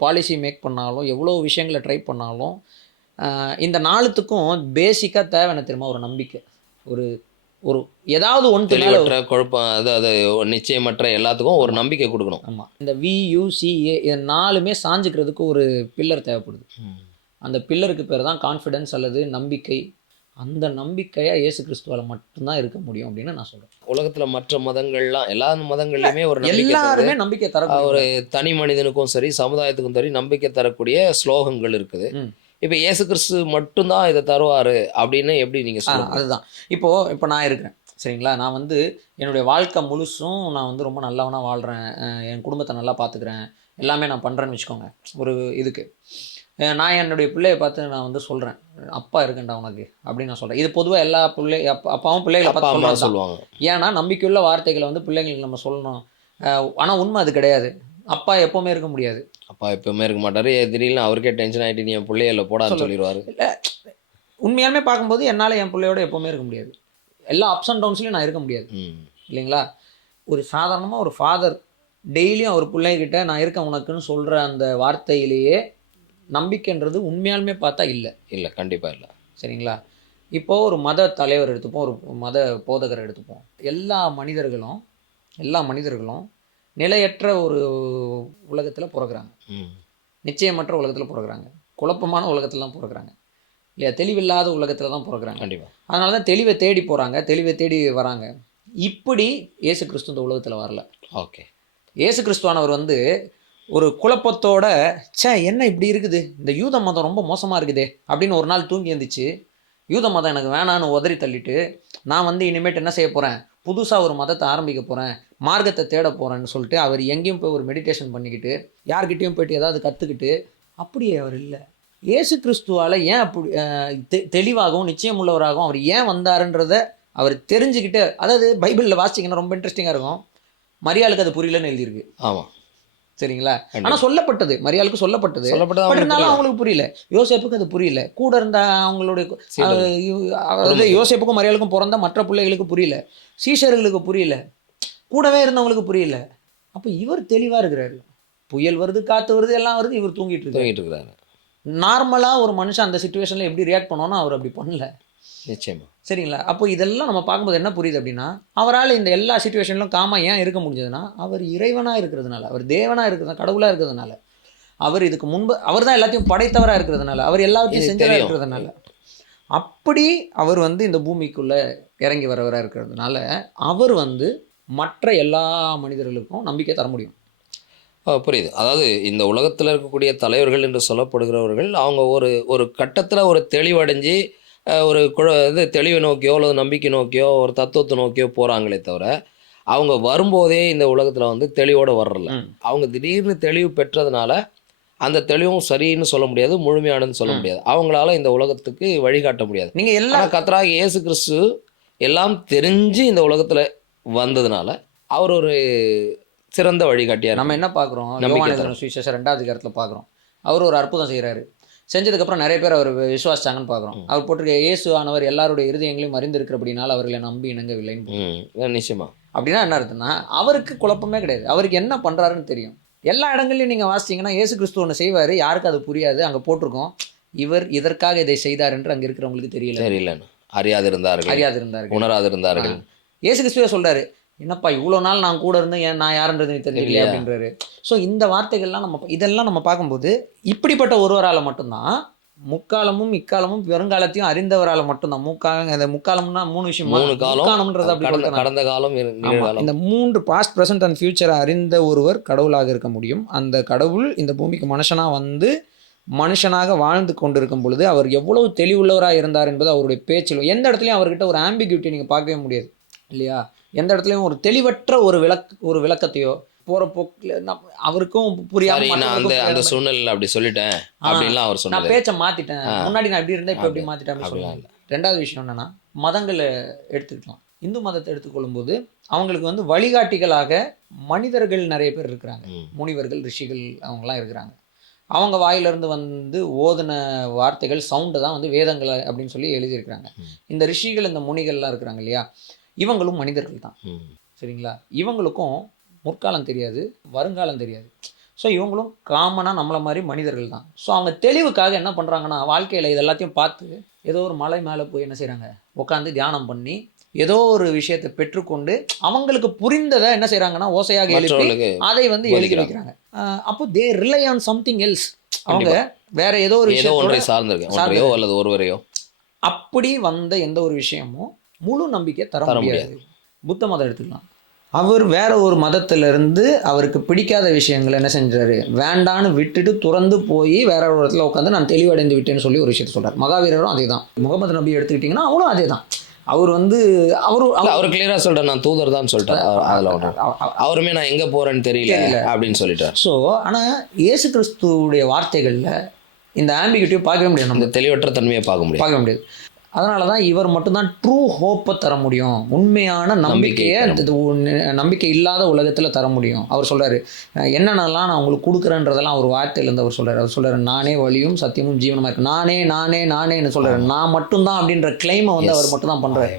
பாலிசி மேக் பண்ணாலும், எவ்வளோ விஷயங்களை ட்ரை பண்ணாலும், இந்த நாளுத்துக்கும் பேசிக்காக தேவையான தெரியுமா ஒரு நம்பிக்கை, ஒரு ஏதாவது ஒன்று குழப்பம், அது நிச்சயமற்ற எல்லாத்துக்கும் ஒரு நம்பிக்கை கொடுக்கணும். ஆமாம், இந்த VUCA இது 4மே சாஞ்சுக்கிறதுக்கு ஒரு பில்லர் தேவைப்படுது. அந்த பில்லருக்கு பேர் தான் கான்ஃபிடென்ஸ் அல்லது நம்பிக்கை. அந்த நம்பிக்கையாக இயேசு கிறிஸ்துவால் மட்டும்தான் இருக்க முடியும் அப்படின்னு நான் சொல்கிறேன். உலகத்தில் மற்ற மதங்கள்லாம் எல்லா மதங்கள்லையுமே எல்லாருமே நம்பிக்கை தர ஒரு தனி மனிதனுக்கும் சரி சமுதாயத்துக்கும் சரி நம்பிக்கை தரக்கூடிய ஸ்லோகங்கள் இருக்குது. இப்போ இயேசு கிறிஸ்து மட்டும்தான் இதை தருவார் அப்படின்னு எப்படி நீங்கள் சொல்லுங்கள்? அதுதான் இப்போ நான் இருக்கிறேன் சரிங்களா. நான் வந்து என்னுடைய வாழ்க்கை முழுசும் நான் வந்து ரொம்ப நல்லவனாக வாழ்கிறேன், என் குடும்பத்தை நல்லா பார்த்துக்கிறேன், எல்லாமே நான் பண்ணுறேன்னு வச்சுக்கோங்க. ஒரு இதுக்கு நான் என்னுடைய பிள்ளையை பார்த்து நான் வந்து சொல்கிறேன், அப்பா இருக்கேன்டா உனக்கு அப்படின்னு நான் சொல்கிறேன். இது பொதுவாக எல்லா அப்பாவும் பிள்ளைகளை பார்த்து சொல்லுவாங்க. ஏன்னா நம்பிக்கையுள்ள வார்த்தைகளை வந்து பிள்ளைங்களுக்கு நம்ம சொல்லணும். ஆனால் உண்மை அது கிடையாது. அப்பா எப்போவுமே இருக்க முடியாது. அப்பா எப்போவுமே இருக்க மாட்டார். திடீர்னு அவருக்கே டென்ஷன் ஆகிட்டு நீ என் பிள்ளையில போடான்னு சொல்லிடுவார். இல்லை, உண்மையாலுமே பார்க்கும்போது என்னால் என் பிள்ளையோட எப்போவுமே இருக்க முடியாது. எல்லா அப்ஸ் அண்ட் டவுன்ஸ்லையும் நான் இருக்க முடியாது இல்லைங்களா. ஒரு சாதாரணமாக ஒரு ஃபாதர் டெய்லியும் ஒரு பிள்ளைகிட்ட நான் இருக்கேன் உனக்குன்னு சொல்கிற அந்த வார்த்தையிலேயே நம்பிக்கைன்றது உண்மையாலுமே பார்த்தா இல்லை, கண்டிப்பாக இல்லை. சரிங்களா. இப்போது ஒரு மத தலைவர் எடுத்துப்போம், ஒரு மத போதகரை எடுத்துப்போம். எல்லா மனிதர்களும் நிலையற்ற ஒரு உலகத்தில் பிறகுறாங்க, நிச்சயமற்ற உலகத்தில் பிறகுறாங்க, குழப்பமான உலகத்தில் தான் பிறகுறாங்க இல்லையா, தெளிவில்லாத உலகத்தில் தான் பிறகுறாங்க. கண்டிப்பாக. அதனால தான் தெளிவை தேடி போகிறாங்க, தெளிவை தேடி வராங்க. இப்படி இயேசு கிறிஸ்து இந்த உலகத்தில் வரல. ஓகே, இயேசு கிறிஸ்துவானவர் வந்து ஒரு குழப்பத்தோட, என்ன இப்படி இருக்குது, இந்த யூத மதம் ரொம்ப மோசமாக இருக்குதே அப்படின்னு ஒரு நாள் தூங்கி இருந்துச்சு. யூத மதம் எனக்கு வேணான்னு உதறி தள்ளிட்டு, நான் வந்து இனிமேட்டு என்ன செய்ய போகிறேன், புதுசாக ஒரு மதத்தை ஆரம்பிக்க போகிறேன், மார்க்கத்தை தேட போகிறேன்னு சொல்லிட்டு அவர் எங்கேயும் போய் ஒரு மெடிடேஷன் பண்ணிக்கிட்டு, யார்கிட்டையும் போய்ட்டு ஏதாவது கற்றுக்கிட்டு, அப்படியே அவர் இல்லை. இயேசு கிறிஸ்துவால் ஏன் அப்படி தெளிவாகவும் நிச்சயம் உள்ளவராகவும் அவர் ஏன் வந்தாருன்றத அவர் தெரிஞ்சுக்கிட்டு, அதாவது பைபிளில் வாசிச்சிங்கன்னா ரொம்ப இன்ட்ரெஸ்டிங்காக இருக்கும். மரியாளுக்கு அது புரியலன்னு எழுதியிருக்கு. ஆமாம், சரிங்களா? ஆனால் சொல்லப்பட்டது, மரியாளுக்கு சொல்லப்பட்டது, சொல்லப்பட்டது இருந்தாலும் அவங்களுக்கு புரியல. யோசேப்புக்கு அது புரியல. கூட இருந்த அவங்களுடைய அதாவது யோசேப்புக்கும் மரியாளுக்கும் பிறந்த மற்ற பிள்ளைகளுக்கு புரியல, சீஷர்களுக்கு புரியல, கூடவே இருந்தவங்களுக்கு புரியல. அப்போ இவர் தெளிவாக இருக்கிறாரு. புயல் வருது, காற்று வருது, எல்லாம் வருது, இவர் தூங்கிட்டு இருக்கிறாரு. நார்மலாக ஒரு மனுஷன் அந்த சுச்சுவேஷனில் எப்படி ரியாக்ட் பண்ணோன்னா அவர் அப்படி பண்ணல. நிச்சயமா. சரிங்களா? அப்போ இதெல்லாம் நம்ம பார்க்கும்போது என்ன புரியுது அப்படின்னா, அவரால் இந்த எல்லா சுச்சுவேஷன்லும் காமாக ஏன் இருக்க முடிஞ்சதுன்னா, அவர் இறைவனாக இருக்கிறதுனால, அவர் தேவனாக இருக்கிறது, கடவுளாக இருக்கிறதுனால, அவர் இதுக்கு முன்பு அவர் தான் எல்லாத்தையும் படைத்தவராக இருக்கிறதுனால, அவர் எல்லாத்தையும் செஞ்சவராக இருக்கிறதுனால, அப்படி அவர் வந்து இந்த பூமிக்குள்ளே இறங்கி வரவராக இருக்கிறதுனால, அவர் வந்து மற்ற எல்லா மனிதர்களுக்கும் நம்பிக்கை தர முடியும். புரியுது. அதாவது இந்த உலகத்தில் இருக்கக்கூடிய தலைவர்கள் என்று சொல்லப்படுகிறவர்கள் அவங்க ஒரு கட்டத்தில் ஒரு தெளிவடைஞ்சு ஒரு இது தெளிவை நோக்கியோ அல்லது நம்பிக்கை நோக்கியோ ஒரு தத்துவத்தை நோக்கியோ போகிறாங்களே தவிர, அவங்க வரும்போதே இந்த உலகத்தில் வந்து தெளிவோடு வர்றல. அவங்க திடீர்னு தெளிவு பெற்றதுனால அந்த தெளிவும் சரின்னு சொல்ல முடியாது, முழுமையானதுன்னு சொல்ல முடியாது. அவங்களால இந்த உலகத்துக்கு வழிகாட்ட முடியாது. நீங்கள் எல்லாம் கர்த்தராகிய இயேசு கிறிஸ்து எல்லாம் தெரிஞ்சு இந்த உலகத்தில் வந்ததுனால அவர் ஒரு சிறந்த வழிகாட்டியார். நம்ம என்ன பார்க்குறோம், யோவான் சுவிசேஷம் 2வது அதிகாரத்தில் பார்க்குறோம். அவர் ஒரு அற்புதம் செய்கிறாரு. செஞ்சதுக்கப்புறம் நிறைய பேர் அவர் விசுவாசிச்சாங்கன்னு பார்க்குறோம். அவர் போட்டிருக்க இயேசு ஆனவர் எல்லாருடைய இருதயங்களையும் அறிந்திருக்கிறபடினால அவர்களை நம்பி இணங்கவில்லைன்னு. நிச்சயமா. அப்படின்னா என்ன அர்த்தம்னா, அவருக்கு குழப்பமே கிடையாது. அவருக்கு என்ன பண்ணுறாருன்னு தெரியும். எல்லா இடங்கள்லையும் நீங்கள் வாசிச்சிங்கன்னா இயேசு கிறிஸ்து ஒன்று செய்வார், யாருக்கு அது புரியாது. அங்கே போட்டிருக்கோம், இவர் இதற்காக இதை செய்தார் என்று அங்கே இருக்கிறவங்களுக்கு தெரியல. அறியாதிருந்தார்கள், உணராதிருந்தார்கள். இயேசு கிறிஸ்துவே சொல்கிறாரு, என்னப்பா இவ்வளோ நாள் நான் கூட இருந்தேன், நான் யாருன்றது தெரியல அப்படின்றாரு. ஸோ இந்த வார்த்தைகள்லாம் இதெல்லாம் நம்ம பார்க்கும்போது இப்படிப்பட்ட ஒருவரால் மட்டும்தான், முக்காலமும் இக்காலமும் வருங்காலத்தையும் அறிந்தவரால் மட்டும்தான். முக்காலம்னா 3 விஷயம், 3 காலம்ன்றது அப்படி கடந்த காலம், இந்த 3 பாஸ்ட் ப்ரெசன்ட் அண்ட் ஃபியூச்சரை அறிந்த ஒருவர் கடவுளாக இருக்க முடியும். அந்த கடவுள் இந்த பூமிக்கு மனுஷனாக வந்து மனுஷனாக வாழ்ந்து கொண்டிருக்கும் பொழுது அவர் எவ்வளவு தெளிவுள்ளவராக இருந்தார் என்பது அவருடைய பேச்சில் எந்த இடத்துலையும் அவர்கிட்ட ஒரு ஆம்பிகியூட்டி நீங்கள் பார்க்கவே முடியாது இல்லையா? எந்த இடத்துலையும் ஒரு தெளிவற்ற ஒரு விளக்கத்தையோ போகிற போக்கில் அவருக்கும் புரியாமல் அந்த சூழ்நிலையில் அப்படி சொல்லிட்டேன் அப்படின்லாம் அவர் சொன்னார். நான் பேச்சை மாற்றிட்டேன், முன்னாடி நான் இப்படி இருந்தேன், இப்போ எப்படி மாற்றிட்டேன் அப்படின்னு. 2வது விஷயம் என்னென்னா, மதங்களை எடுத்துக்கலாம். இந்து மதத்தை எடுத்துக்கொள்ளும்போது அவங்களுக்கு வந்து வழிகாட்டிகளாக மனிதர்கள் நிறைய பேர் இருக்கிறாங்க. முனிவர்கள், ரிஷிகள் அவங்களாம் இருக்கிறாங்க. அவங்க வாயிலிருந்து வந்து ஓதுன வார்த்தைகள் சவுண்டு தான் வந்து வேதங்கள் அப்படின்னு சொல்லி எழுதியிருக்கிறாங்க. இந்த ரிஷிகள், இந்த முனிகள்லாம் இருக்கிறாங்க இல்லையா, இவங்களும் மனிதர்கள் தான். சரிங்களா? இவங்களுக்கும் முற்காலம் தெரியாது, வருங்காலம் தெரியாது. ஸோ இவங்களும் காமனாக நம்மளை மாதிரி மனிதர்கள் தான். ஸோ அவங்க தெளிவுக்காக என்ன பண்ணுறாங்கன்னா, வாழ்க்கையில் இது எல்லாத்தையும் பார்த்து ஏதோ ஒரு மலை மேலே போய் என்ன செய்கிறாங்க, உட்காந்து தியானம் பண்ணி ஏதோ ஒரு விஷயத்தை பெற்றுக்கொண்டு அவங்களுக்கு புரிந்ததை என்ன செய்கிறாங்கன்னா ஓசையாக எழுப்பி அதை வந்து எழுதி வைக்கிறாங்க. அப்போ தே ரிலை ஆன் சம்திங் எல்ஸ். அவங்க வேற ஏதோ ஒரு விஷயம் சார்ந்திருக்கோ அல்லது ஒருவரையோ. அப்படி வந்த எந்த ஒரு விஷயமும் முழு நம்பிக்கை தர முடியாது. புத்த மதம் எடுத்துக்கலாம். அவர் வேற ஒரு மதத்திலிருந்து அவருக்கு பிடிக்காத விஷயங்களை என்ன செஞ்சாரு, வேண்டான்னு விட்டுட்டு துறந்து போய் வேற ஒரு இடத்துல உட்காந்து நான் தெளிவடைந்து விட்டேன்னு சொல்லி ஒரு விஷயத்த சொல்றாரு. மகாவீரரும் அதே தான். முகமது நபி எடுத்துக்கிட்டிங்கன்னா அவரும் அதே தான். அவர் வந்து அவர் கிளியரா சொல்றாரு, நான் தூதர் தான் சொல்லிட்டார். அவருமே நான் எங்க போறேன்னு தெரியல அப்படின்னு சொல்லிட்டார். ஸோ ஆனால் இயேசு கிறிஸ்துடைய வார்த்தைகளில் இந்த ஆம்பிகிட்டியை பார்க்கவே முடியாது, நம்ம தெளிவற்ற தன்மையை பார்க்க முடியாது. அதனால தான் இவர் மட்டும்தான் ட்ரூ ஹோப்பை தர முடியும், உண்மையான நம்பிக்கையை நம்பிக்கை இல்லாத உலகத்தில் தர முடியும். அவர் சொல்கிறாரு, என்னென்னலாம் நான் உங்களுக்கு கொடுக்குறேன்றதெல்லாம் ஒரு வார்த்தையிலேருந்து அவர் சொல்கிறார், நானே வழியும் சத்தியமும் ஜீவனமாக இருக்கு. நானேன்னு சொல்கிறாரு. நான் மட்டும்தான் அப்படின்ற கிளைமை வந்து அவர் மட்டும்தான் பண்ணுறாரு.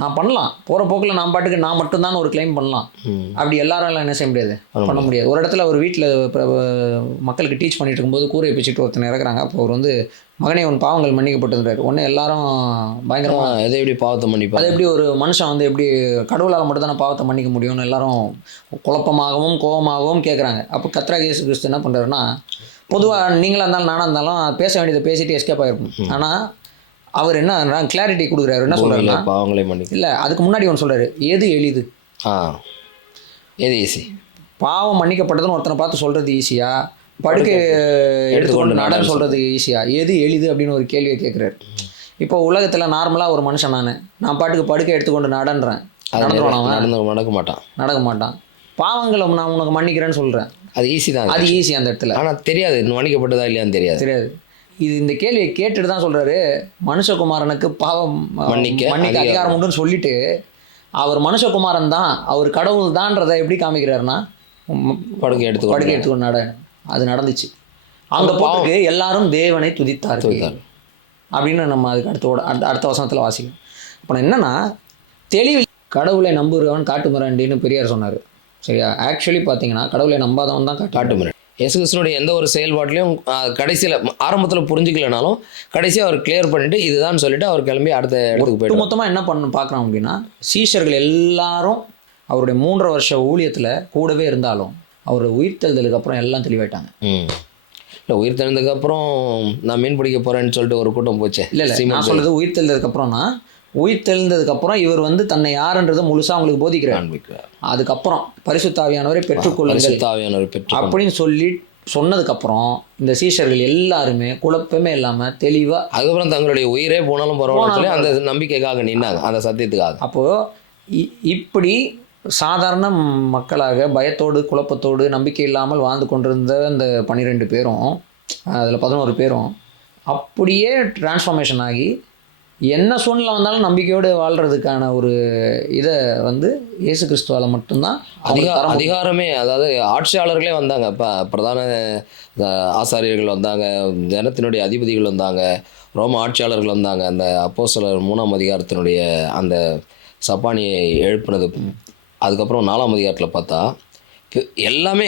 நான் பண்ணலாம், போகிற போக்கில் நான் பாட்டுக்கு நான் மட்டும்தான் ஒரு கிளைம் பண்ணலாம். அப்படி எல்லாரும் என்ன செய்ய முடியாது, பண்ண முடியாது. ஒரு இடத்துல ஒரு வீட்டில் மக்களுக்கு டீச் பண்ணிட்டு இருக்கும்போது கூரையை பிச்சுட்டு ஒருத்தனை இறக்குறாங்க. அப்போ அவர் வந்து, மகனே உன் பாவங்கள் மன்னிக்கப்பட்டிருந்தாரு. உடனே எல்லாரும் பயங்கரமாக, எதை எப்படி பாவத்தை மன்னிப்பா, அது எப்படி ஒரு மனுஷன் வந்து எப்படி கடவுளால் மட்டும் தானே பாவத்தை மன்னிக்க முடியும்னு எல்லாரும் குழப்பமாகவும் கோபமாகவும் கேட்குறாங்க. அப்போ கர்த்தராகிய இயேசு கிறிஸ்து என்ன பண்ணுறாருன்னா, பொதுவாக நீங்களாக இருந்தாலும் நானாக இருந்தாலும் பேச வேண்டியதை பேசிட்டு எஸ்கேப் ஆகிருக்கும். ஆனால் அவர் என்ன கிளாரிட்டி கொடுக்குறாரு, என்ன சொல்கிறாருன்னா, பாவங்களை மன்னிக்க இல்லை, அதுக்கு முன்னாடி ஒன்று சொல்கிறாரு, எது எளிது, எது ஈஸி. பாவம் மன்னிக்கப்பட்டதுன்னு ஒருத்தனை பார்த்து சொல்கிறது ஈஸியா, படுக்கை எடுத்துக்கொண்டு நடன்னு சொல்கிறது ஈஸியா, எது எளிது அப்படின்னு ஒரு கேள்வியை கேட்குறாரு. இப்போ உலகத்தில் நார்மலாக ஒரு மனுஷன் நான் பாட்டுக்கு படுக்கை எடுத்துக்கொண்டு நடன்றேன், நடக்க மாட்டான். பாவங்களை நான் உனக்கு மன்னிக்கிறேன்னு சொல்கிறேன், அது ஈஸி தான், அது ஈஸி அந்த இடத்துல. ஆனால் தெரியாது மன்னிக்கப்பட்டதா இல்லையான்னு தெரியாது. இது இந்த கேள்வியை கேட்டுட்டு தான் சொல்கிறாரு, மனுஷகுமாரனுக்கு பாவம் மன்னிக்க அதிகாரம் உண்டுன்னு சொல்லிட்டு அவர் மனுஷகுமாரன் தான், அவர் கடவுள் தான்றதை எப்படி காமிக்கிறாருன்னா படுக்கை எடுத்துக்கொண்டு நட. அது நடந்துச்சு. அங்கே போட்டு எல்லாரும் தேவனை துதித்தார்கள் அப்படின்னு நம்ம அதுக்கு அடுத்த வசனத்தில் வாசிக்கணும். இப்போ என்னன்னா தெளிவு, கடவுளை நம்புகிறவன் காட்டு மிராண்டின்னு பெரியார் சொன்னார். சரியா? ஆக்சுவலி பார்த்தீங்கன்னா கடவுளை நம்பாதவன் தான் காட்டு மிராண்டி. இயேசு கிறிஸ்துனுடைய எந்த ஒரு செயல்பாட்டிலையும் கடைசியில் ஆரம்பத்தில் புரிஞ்சுக்கலனாலும் கடைசியாக அவர் கிளியர் பண்ணிட்டு இதுதான் சொல்லிட்டு அவர் கிளம்பி அடுத்த இடத்துக்கு போய்ட்டு மொத்தமாக என்ன பார்க்குறோம் அப்படின்னா, சீஷர்கள் எல்லாரும் அவருடைய 3.5 வருஷ ஊழியத்தில் கூடவே இருந்தாலும் அவர் உயிர்த்தெழுதலுக்கு அப்புறம் எல்லாம் தெளிவாயிட்டாங்க. இல்லை, உயிர்த்தெழுந்ததுக்கப்புறம் நான் மீன் பிடிக்க போகிறேன்னு சொல்லிட்டு ஒரு கூட்டம் போச்சு. இல்லை நான் சொல்கிறது உயிர்த்தெழுந்ததுக்கப்புறம்னா, உயிர்த்தெழுந்ததுக்கப்புறம் இவர் தன்னை யாருன்றதை முழுசாக அவங்களுக்கு போதிக்கிறார். அதுக்கப்புறம் பரிசுத்த ஆவியானவரை பெற்றுக்கொள்ளுங்கள் அப்படின்னு சொன்னதுக்கப்புறம் இந்த சீஷர்கள் எல்லாருமே குழப்பமே இல்லாமல் தெளிவாக, அதுக்கப்புறம் தங்களுடைய உயிரே போனாலும் பரவாயில்ல அந்த நம்பிக்கைக்காக நின்னாங்க, அந்த சத்தியத்துக்காக. அப்போது இப்படி சாதாரண மக்களாக பயத்தோடு குழப்பத்தோடு நம்பிக்கை இல்லாமல் வாழ்ந்து கொண்டிருந்த அந்த 12 பேரும், அதில் 11 பேரும் அப்படியே டிரான்ஸ்ஃபார்மேஷன் ஆகி என்ன சூழ்நிலை வந்தாலும் நம்பிக்கையோடு வாழ்கிறதுக்கான ஒரு இதை இயேசு கிறிஸ்துவால் மட்டும்தான் அதிகாரமே, அதாவது ஆட்சியாளர்களே வந்தாங்க. இப்போ பிரதான ஆசாரியர்கள் வந்தாங்க, ஜனத்தினுடைய அதிபதிகள் வந்தாங்க, ரோம ஆட்சியாளர்கள் வந்தாங்க. அந்த அப்போஸ்தலர் 3ஆம் அதிகாரத்தினுடைய அந்த சப்பானியை எழுப்பினது, அதுக்கப்புறம் 4ஆம் அதிகாரத்தில் பார்த்தா எல்லாமே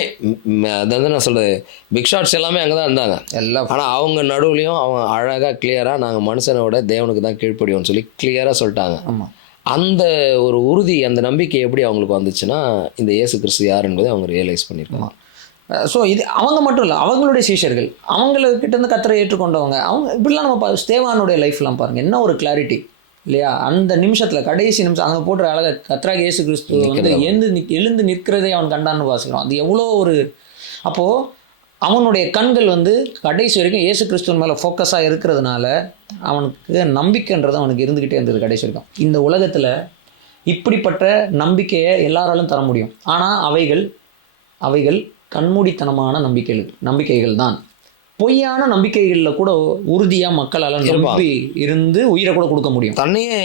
அதாவது நான் சொல்கிறது பிக் ஷாட்ஸ் எல்லாமே அங்கே தான் இருந்தாங்க எல்லாம். ஆனால் அவங்க நடுவுலையும் அவங்க அழகாக கிளியராக நாங்கள் மனுஷனோட தேவனுக்கு தான் கீழ்ப்படியோம்னு சொல்லி கிளியராக சொல்லிட்டாங்க. ஆமாம், அந்த ஒரு உறுதி, அந்த நம்பிக்கை எப்படி அவங்களுக்கு வந்துச்சுன்னா இந்த இயேசு கிறிஸ்து யார் என்பதை அவங்க ரியலைஸ் பண்ணியிருக்காங்க. ஸோ இது அவங்க மட்டும் இல்லை, அவங்களுடைய சீஷர்கள், அவங்கக்கிட்டேருந்து கர்த்தரை ஏற்றுக்கொண்டவங்க, அவங்க இப்படிலாம் நம்ம ஸ்தேவானுடைய லைஃப்லாம் பாருங்கள், என்ன ஒரு கிளாரிட்டி இல்லையா? அந்த நிமிஷத்தில் கடைசி நிமிஷம் அங்கே போடுற அழகாக கர்த்தராகிய இயேசு கிறிஸ்து எழுந்து நிற்கிறதே அவன் கண்டான்னு வாசிக்கிறான். அது எவ்வளோ ஒரு, அப்போது அவனுடைய கண்கள் கடைசி வரைக்கும் இயேசு கிறிஸ்துவின் மேலே ஃபோக்கஸாக இருக்கிறதுனால அவனுக்கு நம்பிக்கைன்றது அவனுக்கு இருந்துக்கிட்டே இருந்தது கடைசி வரைக்கும். இந்த உலகத்தில் இப்படிப்பட்ட நம்பிக்கையை எல்லாராலும் தர முடியும், ஆனால் அவைகள் கண்மூடித்தனமான நம்பிக்கைகள் தான். பொய்யான நம்பிக்கைகளில் கூட உறுதியாக மக்களால் நம்பி இருந்து உயிரை கூட கொடுக்க முடியும். தன்னையே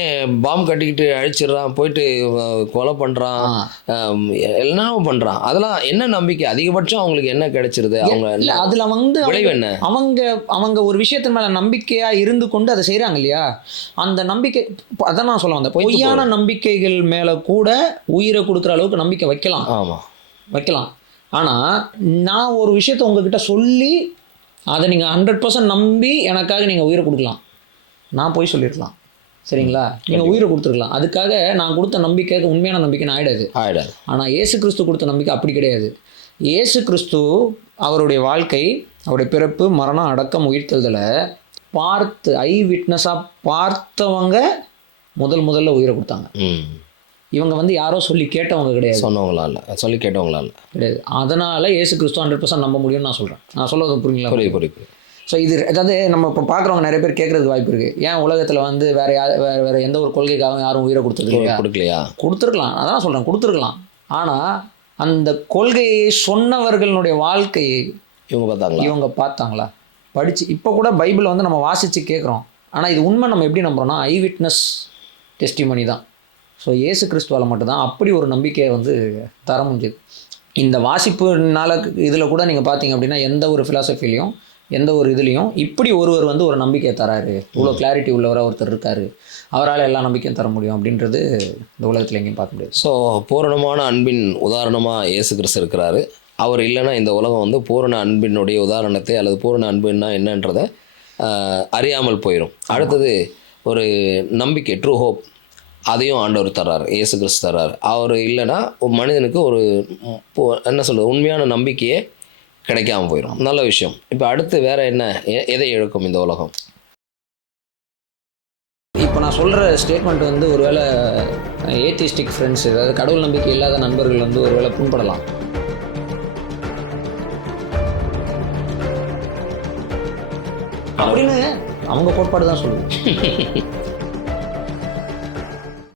பாம்பு கட்டிக்கிட்டு அழிச்சிடுறான், போயிட்டு கொலை பண்ணுறான், எல்லாம் பண்ணுறான். அதெல்லாம் என்ன நம்பிக்கை? அதிகபட்சம் அவங்களுக்கு என்ன கிடைச்சிருது? அவங்க இல்லை, அதில் விளைவு என்ன? அவங்க ஒரு விஷயத்தின் மேலே நம்பிக்கையாக இருந்து கொண்டு அதை செய்கிறாங்க இல்லையா? அந்த நம்பிக்கை, அதான் நான் சொல்ல வந்தேன், பொய்யான நம்பிக்கைகள் மேலே கூட உயிரை கொடுக்குற அளவுக்கு நம்பிக்கை வைக்கலாம். ஆமாம், வைக்கலாம். ஆனால் நான் ஒரு விஷயத்தை உங்ககிட்ட சொல்லி அதை நீங்கள் 100% நம்பி எனக்காக நீங்கள் உயிரை கொடுக்கலாம், நான் போய் சொல்லியிருக்கலாம், சரிங்களா? நீங்கள் உயிரை கொடுத்துருக்கலாம். அதுக்காக நான் கொடுத்த நம்பிக்கை உண்மையான நம்பிக்கைன்னு ஆகிடாது. ஆனால் இயேசு கிறிஸ்து கொடுத்த நம்பிக்கை அப்படி கிடையாது. இயேசு கிறிஸ்து அவருடைய வாழ்க்கை, அவருடைய பிறப்பு, மரணம், அடக்கம், உயிர்த்தெழுதலை பார்த்து ஐ விட்னஸாக பார்த்தவங்க முதல்ல உயிரை கொடுத்தாங்க. இவங்க யாரோ சொல்லி கேட்டவங்க கிடையாது, சொன்னவங்களா இல்லை, சொல்லி கேட்டவங்களா இல்லை கிடையாது. அதனால் இயேசு கிறிஸ்து 100% நம்ப முடியும்னு நான் சொல்கிறேன். நான் சொல்ல புரியுங்களா? புரியுது. ஸோ இது அதாவது நம்ம இப்போ பார்க்குறவங்க நிறைய பேர் கேட்குறதுக்கு வாய்ப்பு இருக்குது, ஏன் உலகத்தில் வேறு எந்த ஒரு கொள்கைக்காகவும் யாரும் உயிரை கொடுத்துருக்கலையா? கொடுத்துருக்கலாம், அதான் சொல்கிறேன், கொடுத்துருக்கலாம். ஆனால் அந்த கொள்கையை சொன்னவர்களுடைய வாழ்க்கையை இவங்க பார்த்தாங்களா? படித்து இப்போ கூட பைபிளை நம்ம வாசித்து கேட்குறோம், ஆனால் இது உண்மை நம்ம எப்படி நம்புகிறோன்னா ஐ விட்னஸ் டெஸ்டிமனி தான். ஸோ இயேசு கிறிஸ்துவால் மட்டும்தான் அப்படி ஒரு நம்பிக்கையை தர முடியுது. இந்த வாசிப்புனால இதில் கூட நீங்கள் பார்த்தீங்க அப்படின்னா எந்த ஒரு ஃபிலாசபிலையும் எந்த ஒரு இதுலேயும் இப்படி ஒருவர் ஒரு நம்பிக்கையை தராரு, இவ்வளோ கிளாரிட்டி உள்ளவராக ஒருத்தர் இருக்கார், அவரால் எல்லா நம்பிக்கையும் தர முடியும் அப்படின்றது இந்த உலகத்தில் எங்கேயும் பார்க்க முடியாது. ஸோ பூரணமான அன்பின் உதாரணமாக இயேசு கிறிஸ்து இருக்கிறாரு. அவர் இல்லைன்னா இந்த உலகம் பூரண அன்பினுடைய உதாரணத்தை அல்லது பூரண அன்புன்னா என்னன்றதை அறியாமல் போயிடும். அடுத்தது ஒரு நம்பிக்கை, ட்ரூ ஹோப், அதையும் ஆண்டவர் தர்றாரு, இயேசு கிறிஸ்து தர்றாரு. அவர் இல்லைன்னா மனிதனுக்கு ஒரு என்ன சொல்கிறது, உண்மையான நம்பிக்கையே கிடைக்காம போயிடும். நல்ல விஷயம். இப்போ அடுத்து வேறு என்ன, எதை இழக்கும் இந்த உலகம்? இப்போ நான் சொல்கிற ஸ்டேட்மெண்ட் ஒருவேளை ஏத்திஸ்டிக் ஃப்ரெண்ட்ஸ், அதாவது கடவுள் நம்பிக்கை இல்லாத நண்பர்கள் ஒருவேளை புண்படலாம். அப்படின்னு அவங்க கோட்பாடு தான் சொல்லுது.